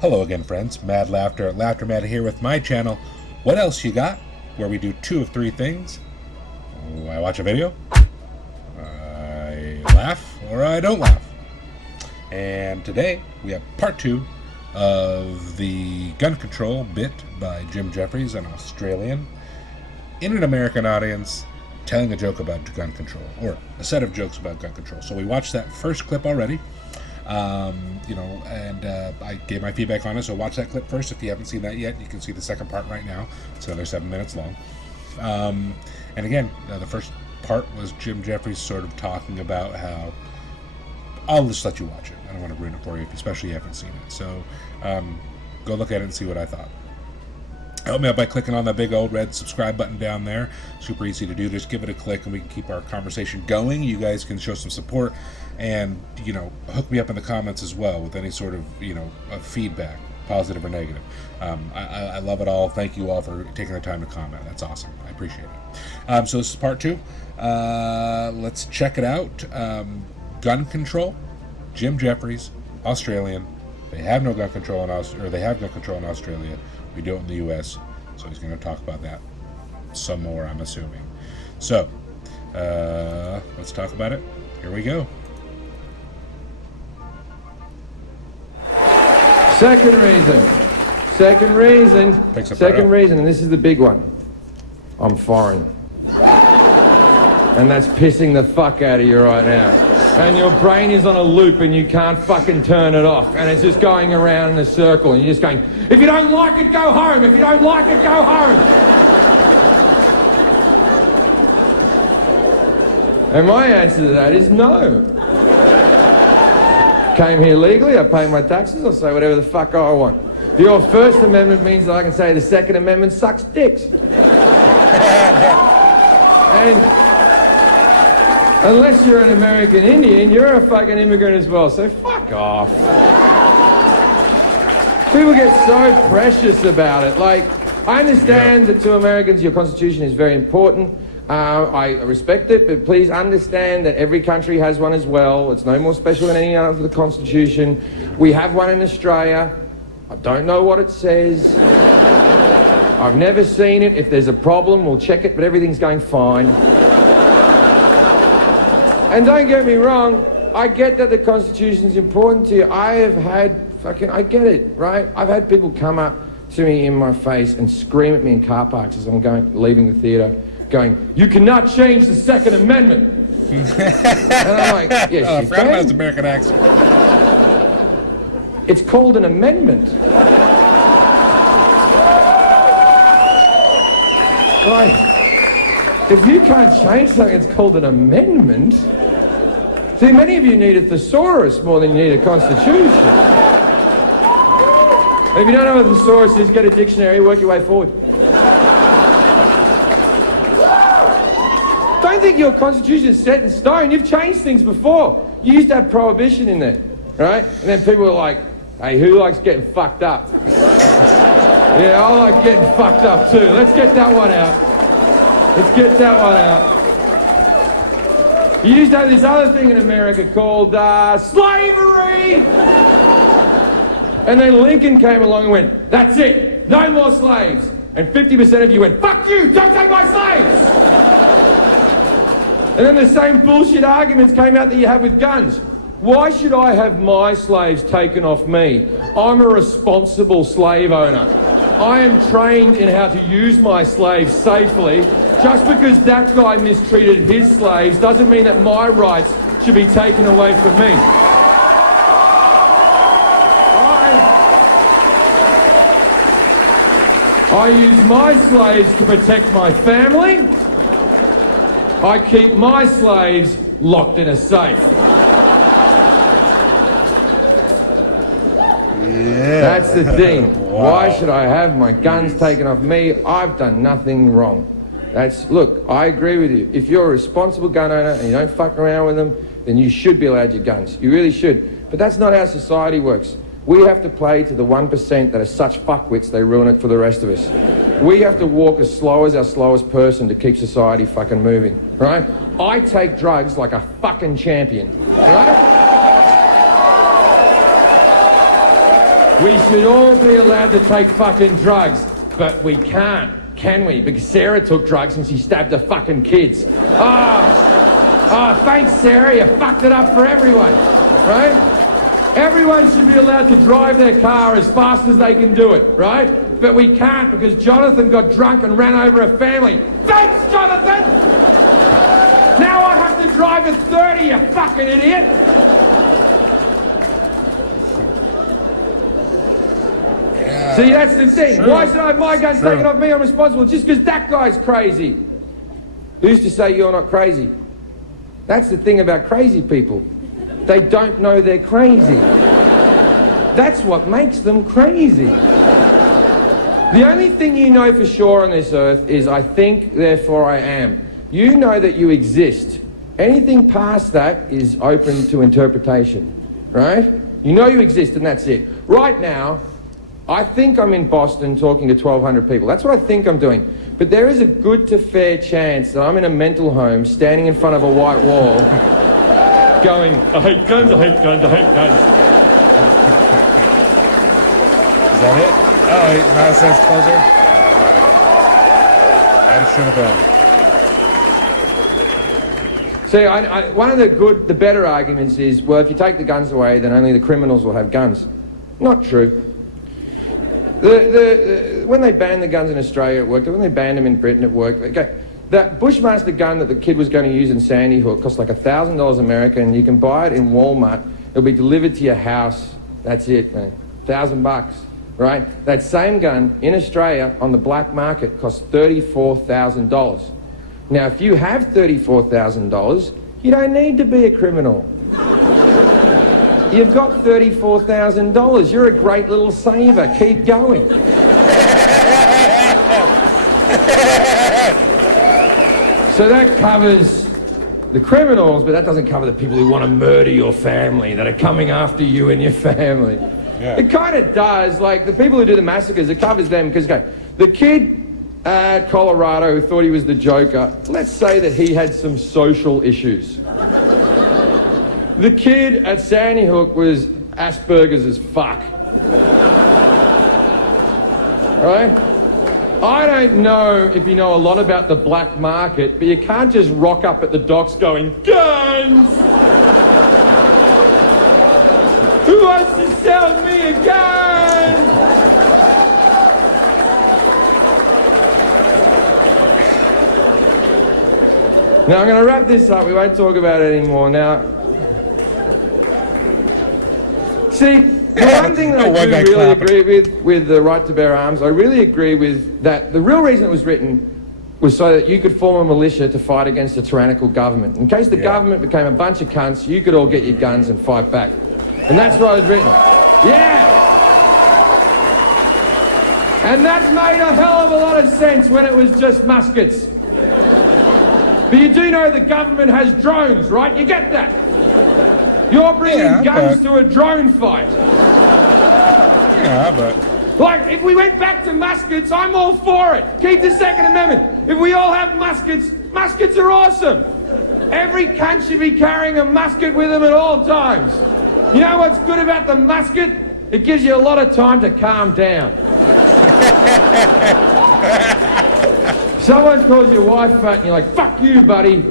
Hello again, friends. Mad Laughter at Laughter Mad here with my channel, What Else You Got? Where we do 2 of 3 things. I watch a video, I laugh, or I don't laugh. And today we have part 2 of the gun control bit by Jim Jefferies, an Australian, in an American audience, telling a joke about gun control, or a set of jokes about gun control. So we watched that first clip already. I gave my feedback on it, so watch that clip first. If you haven't seen that yet, you can see the second part right now. It's another 7 minutes long. And again, the first part was Jim Jefferies sort of talking about how, I'll just let you watch it. I don't want to ruin it for you, especially if you haven't seen it. So go look at it and see what I thought. Help me out by clicking on that big old red subscribe button down there. Super easy to do. Just give it a click and we can keep our conversation going. You guys can show some support and, hook me up in the comments as well with any sort of, of feedback, positive or negative. I love it all. Thank you all for taking the time to comment. That's awesome. I appreciate it. So this is part 2. Let's check it out. Gun control. Jim Jefferies, Australian. They have no gun control they have gun control in Australia. We do it in the U.S., so he's going to talk about that some more, I'm assuming. So, let's talk about it. Here we go. Second reason, and this is the big one. I'm foreign. And that's pissing the fuck out of you right now. And your brain is on a loop and you can't fucking turn it off. And it's just going around in a circle and you're just going, if you don't like it, go home. If you don't like it, go home. And my answer to that is no. Came here legally, I pay my taxes, I'll say whatever the fuck I want. Your First Amendment means that I can say the Second Amendment sucks dicks. And unless you're an American Indian, you're a fucking immigrant as well, so fuck off. People get so precious about it. Like, I understand that to Americans your Constitution is very important. I respect it, but please understand that every country has one as well. It's no more special than any other Constitution. We have one in Australia. I don't know what it says. I've never seen it. If there's a problem, we'll check it, but everything's going fine. And don't get me wrong, I get that the Constitution's important to you. I get it, right? I've had people come up to me in my face and scream at me in car parks as I'm leaving the theatre, going, "You cannot change the Second Amendment." And I'm like, yes, you can. American accent. It's called an amendment. Like, if you can't change something, it's called an amendment. See, many of you need a thesaurus more than you need a constitution. And if you don't know what a thesaurus is, get a dictionary, work your way forward. Don't think your constitution is set in stone. You've changed things before. You used to have prohibition in there, right? And then people were like, hey, who likes getting fucked up? Yeah, I like getting fucked up too. Let's get that one out. Let's get that one out. You used to have this other thing in America called slavery! And then Lincoln came along and went, that's it, no more slaves. And 50% of you went, fuck you, don't take my slaves! And then the same bullshit arguments came out that you have with guns. Why should I have my slaves taken off me? I'm a responsible slave owner. I am trained in how to use my slaves safely. Just because that guy mistreated his slaves doesn't mean that my rights should be taken away from me. I use my slaves to protect my family. I keep my slaves locked in a safe. Yeah. That's the thing. Wow. Why should I have my guns taken off me? I've done nothing wrong. Look, I agree with you. If you're a responsible gun owner and you don't fuck around with them, then you should be allowed your guns. You really should. But that's not how society works. We have to play to the 1% that are such fuckwits they ruin it for the rest of us. We have to walk as slow as our slowest person to keep society fucking moving, right? I take drugs like a fucking champion, right? We should all be allowed to take fucking drugs, but we can't, can we? Because Sarah took drugs and she stabbed her fucking kids. Thanks, Sarah, you fucked it up for everyone, right? Everyone should be allowed to drive their car as fast as they can do it, right? But we can't because Jonathan got drunk and ran over a family. Thanks, Jonathan! Now I have to drive at 30, you fucking idiot! Yeah. See, that's the thing. True. Why should I have my guns taken off me? I'm responsible just because that guy's crazy. Who's to say you're not crazy? That's the thing about crazy people. They don't know they're crazy. That's what makes them crazy. The only thing you know for sure on this earth is I think, therefore I am. You know that you exist. Anything past that is open to interpretation, right? You know you exist and that's it. Right now, I think I'm in Boston talking to 1,200 people. That's what I think I'm doing. But there is a good to fair chance that I'm in a mental home standing in front of a white wall going, I hate guns, I hate guns, I hate guns. Is that it? Oh, now it says closer. That should have been. See, one of the better arguments is, well, if you take the guns away, then only the criminals will have guns. Not true. When they banned the guns in Australia, it worked. When they banned them in Britain, it worked. Okay. That Bushmaster gun that the kid was going to use in Sandy Hook cost like $1,000 American. You can buy it in Walmart. It'll be delivered to your house. That's it, man. $1,000, right? That same gun in Australia on the black market costs $34,000. Now, if you have $34,000, you don't need to be a criminal. You've got $34,000. You're a great little saver. Keep going. So that covers the criminals, but that doesn't cover the people who want to murder your family, that are coming after you and your family. Yeah. It kind of does. Like, the people who do the massacres, it covers them because, okay, the kid at Colorado who thought he was the Joker, let's say that he had some social issues. The kid at Sandy Hook was Asperger's as fuck. Right? I don't know if you know a lot about the black market, but you can't just rock up at the docks going, guns! Who wants to sell me a gun? Now I'm going to wrap this up. We won't talk about it anymore now. See, the one thing that I do really agree with the right to bear arms, I really agree with that. The real reason it was written was so that you could form a militia to fight against a tyrannical government. In case the government became a bunch of cunts, you could all get your guns and fight back. And that's why it was written. Yeah! And that made a hell of a lot of sense when it was just muskets. But you do know the government has drones, right? You get that? You're bringing guns to a drone fight. Yeah, but... Like, if we went back to muskets, I'm all for it. Keep the Second Amendment. If we all have muskets, muskets are awesome. Every cunt should be carrying a musket with them at all times. You know what's good about the musket? It gives you a lot of time to calm down. Someone calls your wife fat and you're like, fuck you, buddy.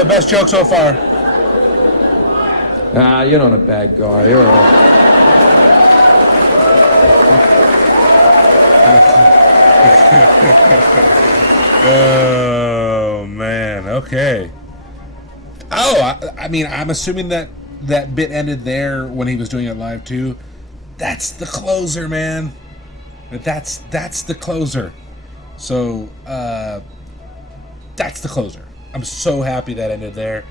The best joke so far. Nah, you're not a bad guy. You're all right. Oh, man. Okay. Oh, I mean, I'm assuming that bit ended there when he was doing it live, too. That's the closer, man. That's the closer. So, that's the closer. I'm so happy that ended there.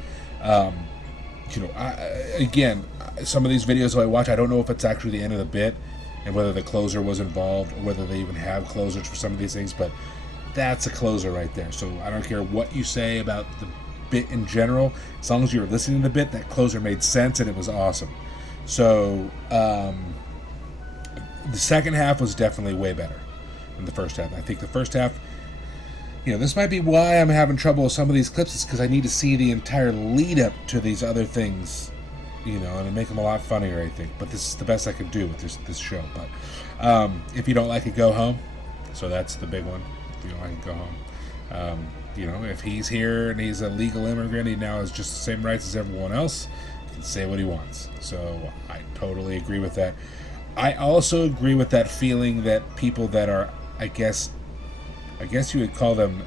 Again, some of these videos that I watch, I don't know if it's actually the end of the bit and whether the closer was involved or whether they even have closers for some of these things, but that's a closer right there. So I don't care what you say about the bit in general, as long as you were listening to the bit, that closer made sense and it was awesome. So The second half was definitely way better than the first half. I think the first half, this might be why I'm having trouble with some of these clips. It's because I need to see the entire lead up to these other things, and make them a lot funnier, I think. But this is the best I could do with this show. But if you don't like it, go home. So that's the big one. If you don't like it, go home. If he's here and he's a legal immigrant, he now has just the same rights as everyone else. He can say what he wants. So I totally agree with that. I also agree with that feeling that people that are, I guess you would call them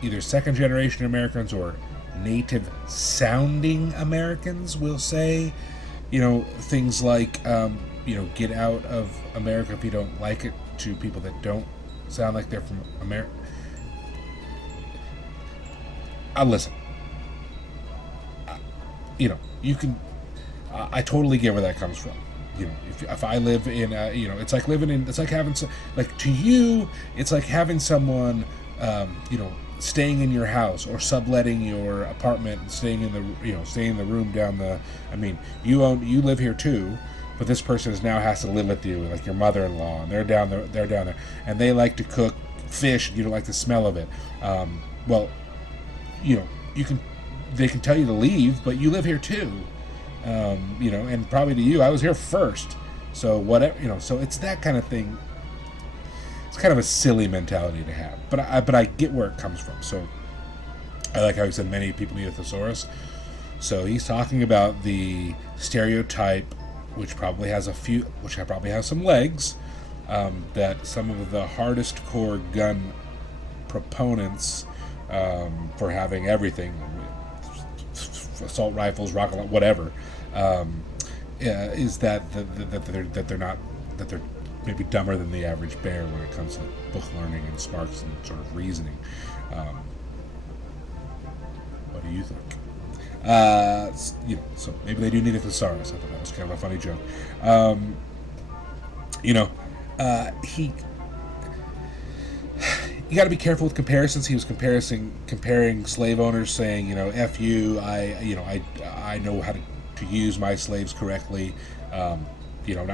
either second generation Americans or native sounding Americans will say, things like, get out of America if you don't like it, to people that don't sound like they're from America. Listen, you can, I totally get where that comes from. If I live in, it's like having, to you, it's like having someone, staying in your house or subletting your apartment and staying in the room down the, you live here too, but this person has to live with you, like your mother-in-law, and they're down there, and they like to cook fish, and you don't like the smell of it. They can tell you to leave, but you live here too. And probably to you, I was here first. So whatever, so it's that kind of thing. It's kind of a silly mentality to have, but I get where it comes from. So I like how he said many people need a thesaurus. So he's talking about the stereotype, which probably has some legs, that some of the hardest core gun proponents, for having everything, assault rifles, rocket launch, whatever, is that they're maybe dumber than the average bear when it comes to book learning and smarts and sort of reasoning. What do you think? So maybe they do need a thesaurus. I thought that was kind of a funny joke. You got to be careful with comparisons. He was comparing slave owners, saying, "F you, I know how to use my slaves correctly, not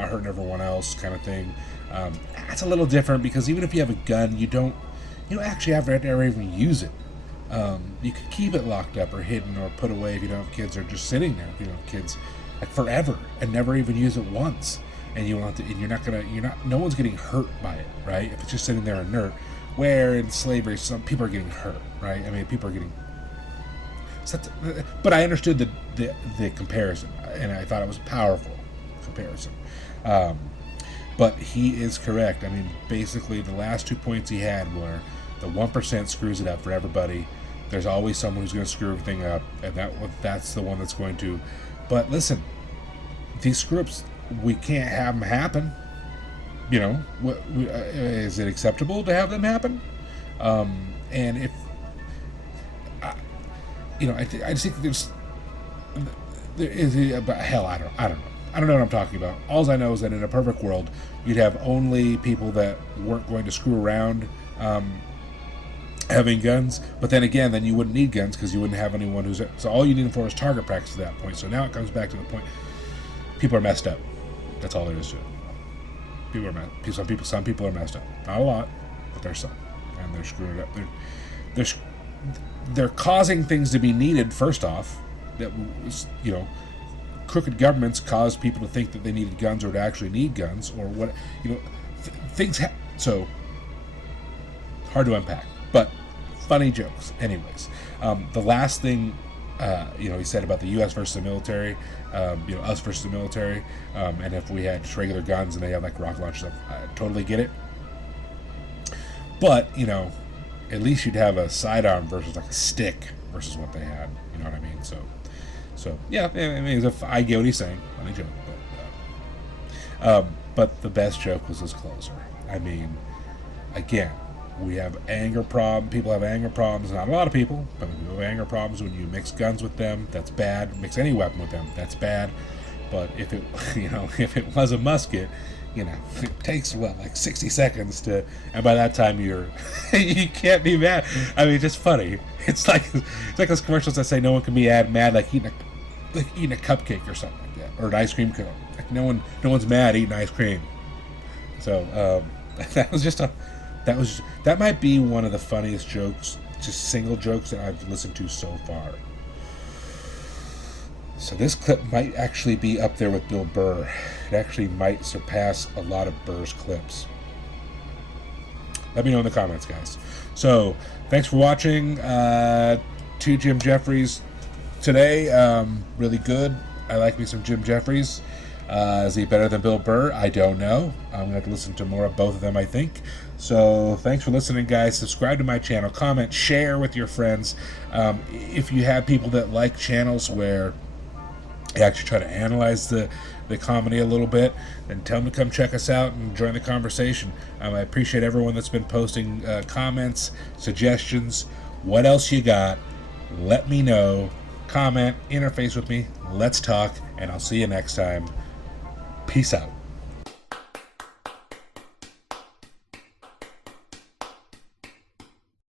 hurting everyone else," kind of thing. That's a little different, because even if you have a gun, you don't actually have to ever even use it. You could keep it locked up or hidden or put away if you don't have kids, or just sitting there if you don't have kids, like forever, and never even use it once. And you don't have to, and no one's getting hurt by it, right? If it's just sitting there inert. Where in slavery, some people are getting hurt, right? People are getting. But I understood the comparison, and I thought it was a powerful comparison. But he is correct. Basically, the last 2 points he had were the 1% screws it up for everybody. There's always someone who's going to screw everything up, and that's the one that's going to. But listen, these screw-ups, we can't have them happen. Is it acceptable to have them happen? And if I just think there is hell. I don't know what I'm talking about. All I know is that in a perfect world, you'd have only people that weren't going to screw around having guns. But then again, you wouldn't need guns, because you wouldn't have anyone who's. So all you need them for is target practice at that point. So now it comes back to the point: people are messed up. That's all there is to it. Some people are messed up. Not a lot, but there's some, and they're screwing it up. They're causing things to be needed. First off, that crooked governments cause people to think that they needed guns, or to actually need guns, or what things. So hard to unpack, but funny jokes. Anyways, the last thing. He said about the U.S. versus the military, us versus the military, and if we had just regular guns and they have like rocket launch stuff, I totally get it. But at least you'd have a sidearm versus like a stick versus what they had. You know what I mean? So yeah, I get what he's saying. Funny joke, but the best joke was his closer. Again. We have anger problems. People have anger problems. Not a lot of people, but we have anger problems when you mix guns with them. That's bad. Mix any weapon with them. That's bad. But if it, if it was a musket, it takes 60 seconds to, and by that time you can't be mad. It's just funny. It's like those commercials that say no one can be mad like eating a cupcake or something like that, or an ice cream cone. Like no one's mad eating ice cream. So that was just that might be one of the funniest jokes, just single jokes that I've listened to so far. So this clip might actually be up there with Bill Burr. It actually might surpass a lot of Burr's clips. Let me know in the comments, guys. So thanks for watching. To Jim Jefferies today. Really good. I like me some Jim Jefferies. Is he better than Bill Burr? I don't know. I'm going to have to listen to more of both of them, I think. So thanks for listening, guys. Subscribe to my channel. Comment. Share with your friends. If you have people that like channels where I actually try to analyze the comedy a little bit, then tell them to come check us out and join the conversation. I appreciate everyone that's been posting comments, suggestions. What else you got? Let me know. Comment, interface with me. Let's talk, and I'll see you next time. Peace out.